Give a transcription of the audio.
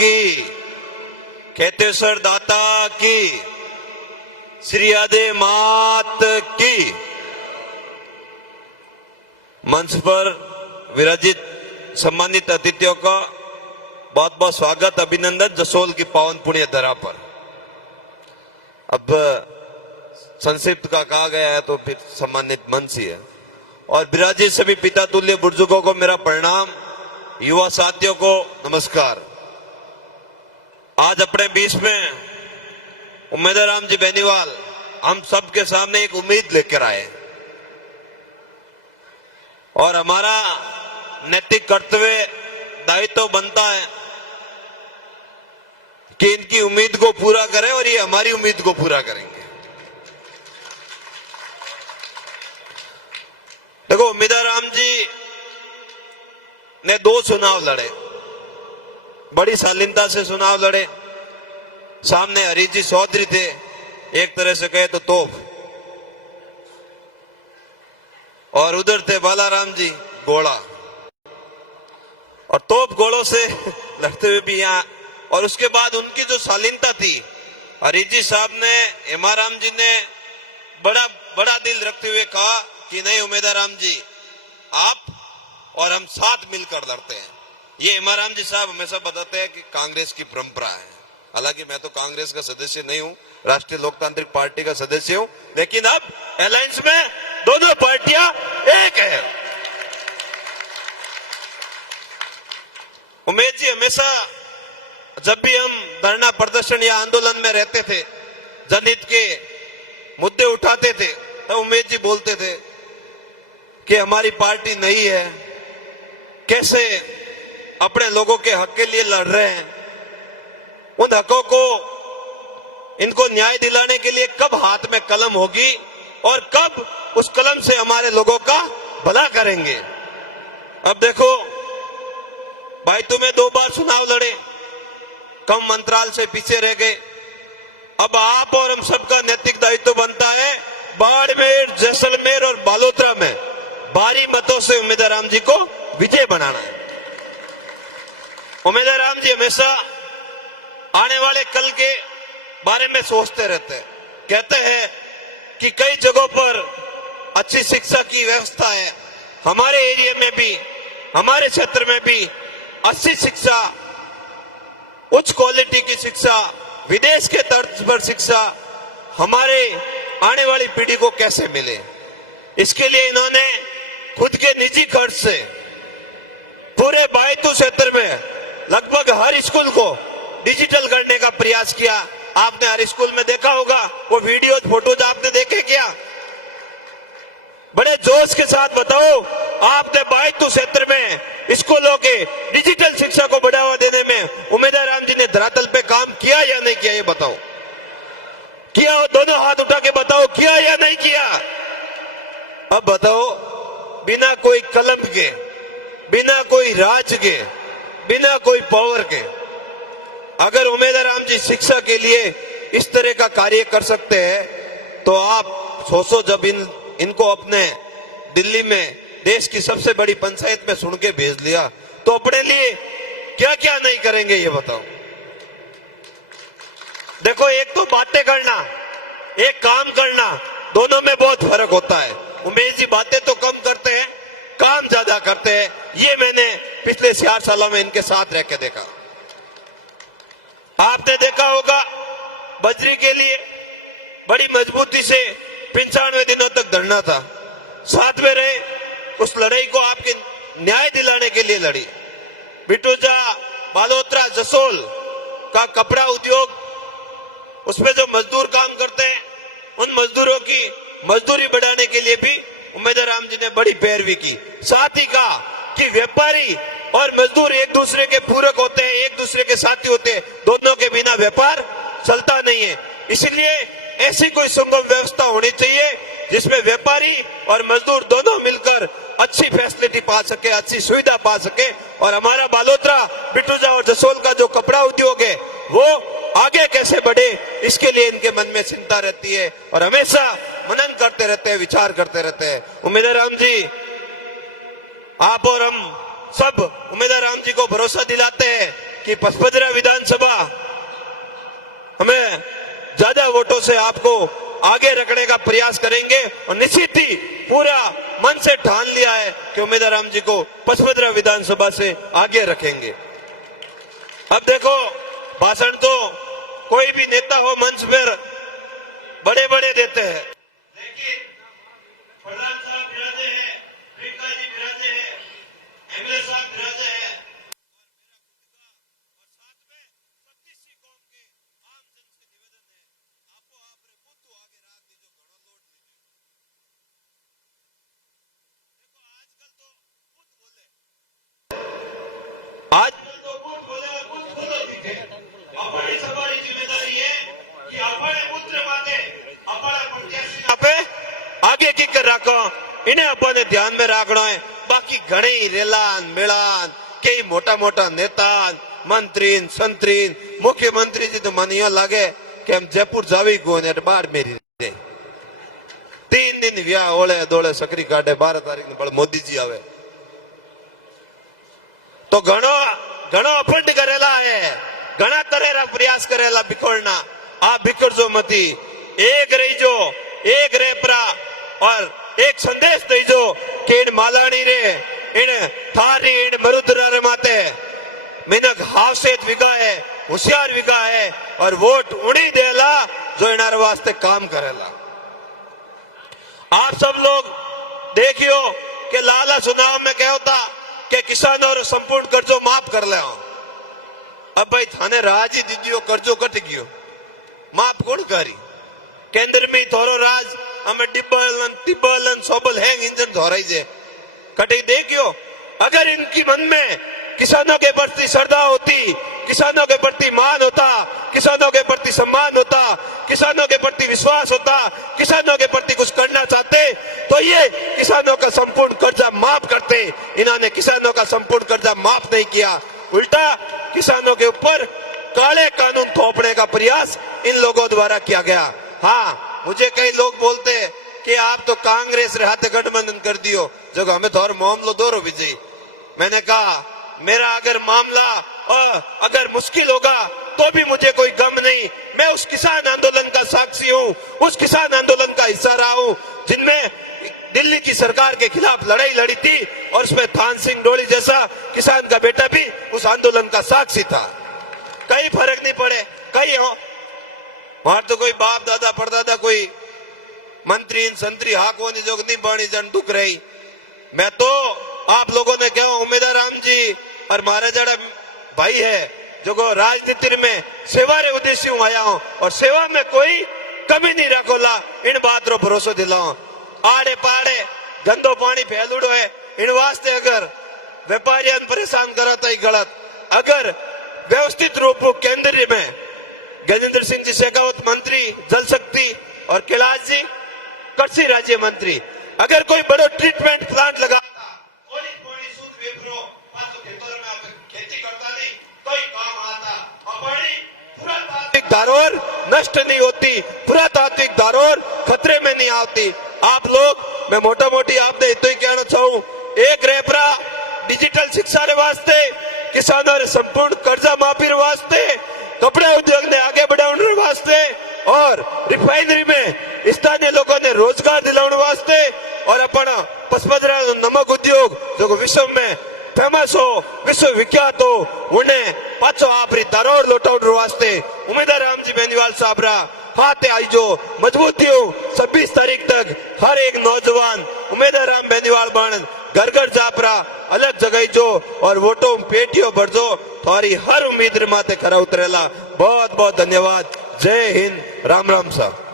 की, खेतेश्वर दाता की, श्री आदे मात की। मंच पर विराजित सम्मानित अतिथियों का बहुत बहुत स्वागत, अभिनंदन जसोल की पावन पुण्य धरा पर। अब संक्षिप्त का कहा गया है तो फिर सम्मानित मंच ही है। और विराजित सभी पिता तुल्य बुजुर्गों को मेरा प्रणाम, युवा साथियों को नमस्कार। आज अपने बीच में उम्मीदराम जी बेनीवाल हम सबके सामने एक उम्मीद लेकर आए और हमारा नैतिक कर्तव्य दायित्व बनता है कि इनकी उम्मीद को पूरा करें और ये हमारी उम्मीद को पूरा करेंगे। देखो, उम्मीदराम जी ने 2 चुनाव लड़े, बड़ी शालीनता से चुनाव लड़े। सामने हरीश जी चौधरी थे, एक तरह से कहे तो तोप, और उधर थे बालाराम जी घोड़ा। और तोप घोड़ों से लड़ते हुए भी यहाँ, और उसके बाद उनकी जो शालीनता थी, हरीश जी साहब ने, हेमाराम जी ने बड़ा दिल रखते हुए कहा कि नहीं उम्मीदराम जी, आप और हम साथ मिलकर लड़ते हैं। ये हेमाराम जी साहब हमेशा बताते हैं कि कांग्रेस की परंपरा है। हालांकि मैं तो कांग्रेस का सदस्य नहीं हूं, राष्ट्रीय लोकतांत्रिक पार्टी का सदस्य हूं, लेकिन अब अलायंस में दोनों पार्टियां एक है। उमेश जी हमेशा जब भी हम धरना प्रदर्शन या आंदोलन में रहते थे, जनहित के मुद्दे उठाते थे, तो उमेश जी बोलते थे कि हमारी पार्टी नहीं है, कैसे अपने लोगों के हक के लिए लड़ रहे हैं, उन हकों को, इनको न्याय दिलाने के लिए कब हाथ में कलम होगी और कब उस कलम से हमारे लोगों का भला करेंगे। अब देखो भाई, तुम्हें 2 बार चुनाव लड़े, कम अंतराल से पीछे रह गए। अब आप और हम सबका नैतिक दायित्व बनता है बाड़मेर, जैसलमेर और बालोतरा में भारी मतों से उम्मीदराम जी को विजय बनाना है। उम्मीदराम जी हमेशा आने वाले कल के बारे में सोचते रहते हैं। कहते हैं कि कई जगहों पर अच्छी शिक्षा की व्यवस्था है, हमारे एरिया में भी, हमारे क्षेत्र में भी अच्छी शिक्षा, उच्च क्वालिटी की शिक्षा, विदेश के तर्ज पर शिक्षा हमारे आने वाली पीढ़ी को कैसे मिले, इसके लिए इन्होंने खुद के निजी खर्च से पूरे बायतू क्षेत्र में लगभग हर स्कूल को डिजिटल करने का प्रयास किया। आपने हर स्कूल में देखा होगा, वो वीडियोज फोटोज आपने देखे क्या? बड़े जोश के साथ बताओ, आपने बायतू क्षेत्र में स्कूलों के डिजिटल शिक्षा को बढ़ावा देने में उम्मीदराम जी ने धरातल पे काम किया या नहीं किया, ये बताओ। किया हो? दोनों हाथ उठा के बताओ, किया या नहीं किया? अब बताओ, बिना कोई कलम के, बिना कोई राज के, बिना कोई पावर के, अगर उम्मीदराम जी शिक्षा के लिए इस तरह का कार्य कर सकते हैं, तो आप सोचो जब इनको अपने दिल्ली में देश की सबसे बड़ी पंचायत में सुन के भेज लिया, तो अपने लिए क्या क्या नहीं करेंगे, ये बताओ। देखो, एक तो बातें करना, एक काम करना, दोनों में बहुत फर्क होता है। उमेश जी बातें तो कम करते हैं, काम ज्यादा करते हैं। ये मैंने पिछले 4 सालों में इनके साथ रह के देखा। आपने देखा होगा, बजरी के लिए बड़ी मजबूती से 95 दिनों तक धरना था, साथ में रहे, उस लड़ाई को आपके न्याय दिलाने के लिए लड़ी। बिटूजा, बालोतरा, जसोल का कपड़ा उद्योग, उसमें जो मजदूर काम करते हैं, उन मजदूरों की मजदूरी बढ़ाने के लिए भी उम्मीदराम जी ने बड़ी पैरवी की। साथ ही कहा कि व्यापारी और मजदूर एक दूसरे के पूरक होते हैं, एक दूसरे के साथी होते हैं, दोनों के बिना व्यापार चलता नहीं है। इसलिए ऐसी कोई सुगम व्यवस्था होनी चाहिए जिसमें व्यापारी और मजदूर दोनों मिलकर अच्छी फैसिलिटी पा सके, अच्छी सुविधा पा सके। और हमारा बालोतरा, बिटूजा और जसोल का जो कपड़ा उद्योग है, वो आगे कैसे बढ़े, इसके लिए इनके मन में चिंता रहती है और हमेशा मनन करते रहते हैं, विचार करते रहते हैं। उम्मीदराम जी, आप और हम सब उम्मीदराम जी को भरोसा दिलाते हैं कि पचपदरा विधानसभा हमें ज्यादा वोटों से आपको आगे रखने का प्रयास करेंगे और निश्चित ही पूरा मन से ठान लिया है कि उम्मीदवार राम जी को पचपदरा विधानसभा से आगे रखेंगे। अब देखो, भाषण तो कोई भी नेता हो मंच पर बड़े बड़े देते हैं, लेकिन प्रधान साहब विराजे हैं, प्रियंका जी विराजे हैं, एमएलए साहब विराजे हैं, और साथ में 25 कौम के आम जन से निवेदन है, आपो आप रे बुद्धू आगे राख दीजो, घणो लोट दीजो। देखो आजकल तो बुद्ध बोले, आजकल तो बुद्ध बोले और बुद्ध बोलो दिखे। अपनी हमारी जिम्मेदारी है कि अपने पुत्र माते अपना प्रत्याशी आपे आगे की कर रखो, इन्हें अपने ध्यान में रखना है। बाकी घणे रेलान मेलान कई मोटा मोटा नेता मंत्री संतरी मुख्यमंत्री जी तो मन लगे कि हम जयपुर जावी को बाढ़ मेरी 3 दिन व्याह ओले दोले सकरी काटे 12 तारीख ने मोदी जी आवे तो घणो घणो अपंड करेला है, घना तरेरा प्रयास करेला बिखोड़ना। आप बिखरजो मती, एक रहीजो, एक रेपरा और एक संदेश दीजो कि इन मालानी रे इन थारी इन मरुद्रा रे माते मिनक हावसेत विगा है, होशियार विगा है और वोट उड़ी देला जो इनार वास्ते काम करेला। आप सब लोग देखियो कि लाला चुनाव में क्या होता कि किसानों और संपूर्ण कर्जो माफ कर ले। अब भाई थाने राज ही दीजियो कर्जो कट गयो, माफ कौन करी? केंद्र में थोरो राज हमें डिब्बलन टिब्बलन सोबल हैंग इंजन धोराई जे कटे देखियो। अगर इनकी मन में किसानों के प्रति श्रद्धा होती, किसानों के प्रति मान होता, किसानों के प्रति सम्मान होता, किसानों के प्रति विश्वास होता, किसानों के प्रति कुछ करना चाहते तो ये किसानों का संपूर्ण कर्जा माफ करते। इन्होंने किसानों का संपूर्ण कर्जा माफ नहीं किया, उल्टा किसानों के ऊपर काले कानून थोपने का प्रयास इन लोगों द्वारा किया गया। हाँ, मुझे कई लोग बोलते हैं कि आप तो कांग्रेस रे हाथ गठबंधन कर दियो जो हमें तो और मामलो दोरो विजयी। मैंने कहा मेरा अगर मामला अगर मुश्किल होगा तो भी मुझे कोई गम नहीं। मैं उस किसान आंदोलन का साक्षी हूँ, उस किसान आंदोलन का हिस्सा रहा हूँ जिनमें दिल्ली की सरकार के खिलाफ लड़ाई लड़ी थी और उसमें थान सिंह डोली जैसा किसान का बेटा भी उस आंदोलन का साक्षी था। कहीं फर्क नहीं पड़े, कहीं हो वहां तो कोई बाप दादा परदादा कोई मंत्री संतरी हाको जो नहीं बाणी जन दुख रही। मैं तो आप लोगों ने क्या उम्मीदवार राम जी और मारा जड़ा भाई है जो राजनीति में सेवा रे उद्देश्य आया हूं और सेवा में कोई कमी नहीं रखोला, इन बात रो भरोसा दिलाओ। आड़े पाड़े गंदो पानी फैलुड़ो है, इन वास्ते अगर व्यापारियों परेशान करा तो ही गलत। अगर व्यवस्थित रूप केंद्र में गजेंद्र सिंह जी शेखावत मंत्री जल शक्ति और कैलाश जी कृषि राज्य मंत्री अगर कोई बड़ो ट्रीटमेंट प्लांट लगा खेती करता नहीं कोई काम आता पुरातात्विक धरोहर नष्ट नहीं होती, पुरातात्विक धरोहर खतरे में नहीं आती। आप लोग मैं मोटा मोटी आपने इतना ही कहना चाहूं, एक रेपरा डिजिटल शिक्षा के वास्ते, किसानों रे संपूर्ण कर्जा माफी रे वास्ते, कपड़े उद्योग ने आगे बढ़ाने वास्ते और रिफाइनरी में स्थानीय लोगों ने रोजगार दिलाने वास्ते और अपना पचपदरा नमक उद्योग जो विश्व में फेमस हो, विश्व विख्यात हो, उन्हें पाचो आपरी धरोहर लौटाने वास्ते उम्मीदवार राम जी बेनीवाल साहब रा हाथे आई जो मजबूती हो। 26 तारीख तक हर एक नौजवान उम्मीदवार राम बेनीवाल बन घर घर जापरा अलग जगह जो और वोटों पेटियों भर जो थारी हर उम्मीद माते खरा उतरेला। बहुत बहुत धन्यवाद। जय हिंद, राम राम साहब।